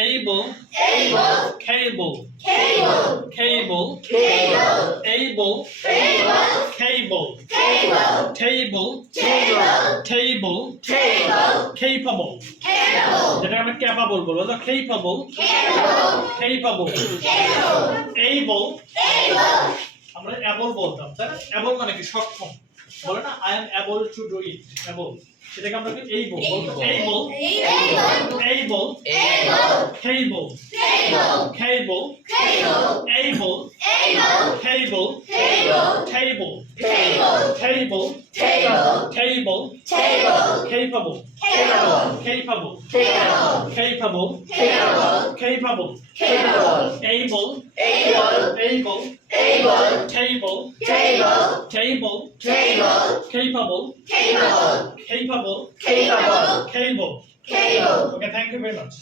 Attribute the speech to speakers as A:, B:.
A: able
B: able,
A: cable
B: cable,
A: cable
B: cable,
A: able
B: able,
A: cable
B: cable,
A: table
B: table,
A: table
B: table,
A: capable
B: cable,
A: যেটা আমরা capable বলব তো capable
B: cable,
A: capable able
B: able,
A: আমরা able বলতাম তাই না অ্যাবল মানে কি সক্ষম বলে না I am able to do it able সেটাকে আমরা কি able able
B: able,
A: able
B: able,
A: Cable.
B: Cable.
A: Cable.
B: Cable.
A: Able.
B: Able.
A: Cable.
B: Cable.
A: Table.
B: Table.
A: Table.
B: Table.
A: Table.
B: Table.
A: Capable.
B: Capable.
A: Capable.
B: Capable.
A: Capable.
B: Capable.
A: Capable.
B: Capable.
A: Able.
B: Able.
A: Able.
B: Able.
A: Table.
B: Table.
A: Table.
B: Table.
A: Capable.
B: Capable.
A: Capable.
B: Capable.
A: Cable.
B: Cable.
A: Okay, thank you very much.